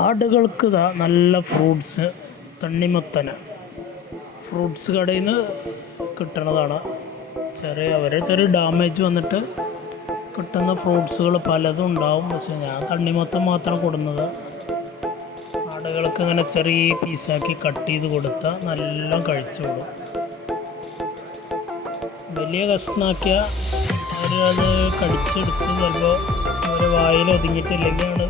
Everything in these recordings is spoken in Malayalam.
ആടുകൾക്ക് നല്ല ഫ്രൂട്ട്സ്, തണ്ണിമത്തൻ ഫ്രൂട്ട്സ് കടയിൽ നിന്ന് കിട്ടണതാണ്. ചെറിയ ഡാമേജ് വന്നിട്ട് കിട്ടുന്ന ഫ്രൂട്ട്സുകൾ പലതും ഉണ്ടാവും. പക്ഷേ ഞാൻ തണ്ണിമത്തൻ മാത്രം കൊടുക്കുന്നത്. ആടുകൾക്ക് ഇങ്ങനെ ചെറിയ പീസാക്കി കട്ട് ചെയ്ത് കൊടുത്താൽ നല്ല കഴിച്ചോളും. വലിയ കഷ്ണാക്കിയ അവരത് കടിച്ചെടുത്ത് ചിലപ്പോൾ അവർ വായിൽ ഒതുങ്ങിയിട്ടില്ലെങ്കിൽ ആണ്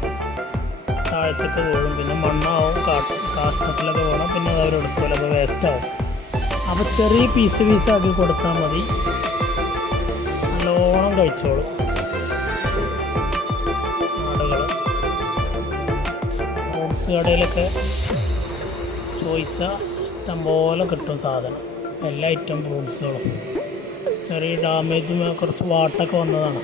താഴത്തേക്ക് വീഴും. പിന്നെ മണ്ണാവും, കാഷ്ടത്തിലൊക്കെ വേണം. പിന്നെ അത് അവരെടുക്കില്ല, അപ്പോൾ വേസ്റ്റാവും. അപ്പോൾ ചെറിയ പീസാക്കി കൊടുത്താൽ മതി, നല്ലോണം കഴിച്ചോളും ആടുകൾ. ഫ്രൂട്ട്സ് കടയിലൊക്കെ ചോദിച്ചാൽ ഇഷ്ടംപോലെ കിട്ടും സാധനം, എല്ലാ ഐറ്റം ഫ്രൂട്ട്സുകളും. ചെറിയ ഡാമേജും കുറച്ച് വാട്ടൊക്കെ വന്നതാണ്,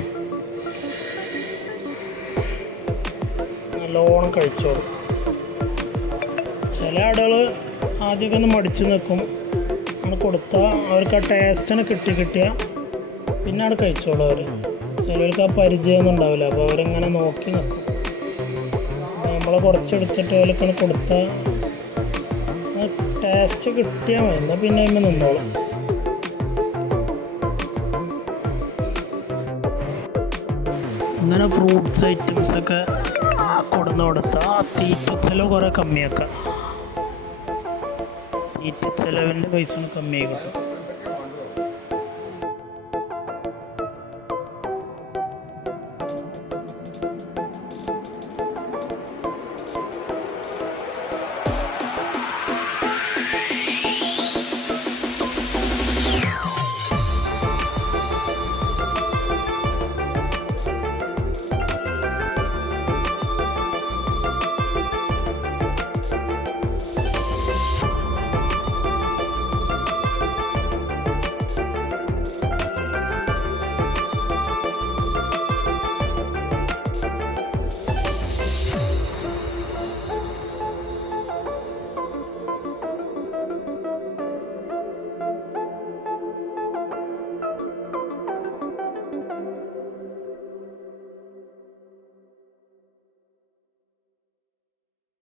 നല്ലോണം കഴിച്ചോളും. ചില ആടുകൾ ആദ്യമൊക്കെ ഒന്ന് മടിച്ച് നിൽക്കും. അങ്ങനെ കൊടുത്താൽ അവർക്ക് ആ ടേസ്റ്റിനെ കിട്ടിയാൽ പിന്നെ അവിടെ കഴിച്ചോളും അവർ. ചിലവർക്ക് ആ പരിചയമൊന്നും ഉണ്ടാവില്ല, അപ്പോൾ അവരിങ്ങനെ നോക്കി നിൽക്കും. നമ്മൾ കുറച്ചെടുത്തിട്ട് അവർക്ക് കൊടുത്താൽ ടേസ്റ്റ് കിട്ടിയാൽ മതി, എന്നാൽ പിന്നെ അതിന് നിന്നോളും. ഇങ്ങനെ ഫ്രൂട്ട്സ് ഐറ്റംസൊക്കെ കൊടുത്താൽ തീറ്റ ചിലവ് കുറേ കമ്മിയാക്കാം. തീറ്റ ചിലവിൻ്റെ പൈസ കമ്മിയായി കിട്ടും.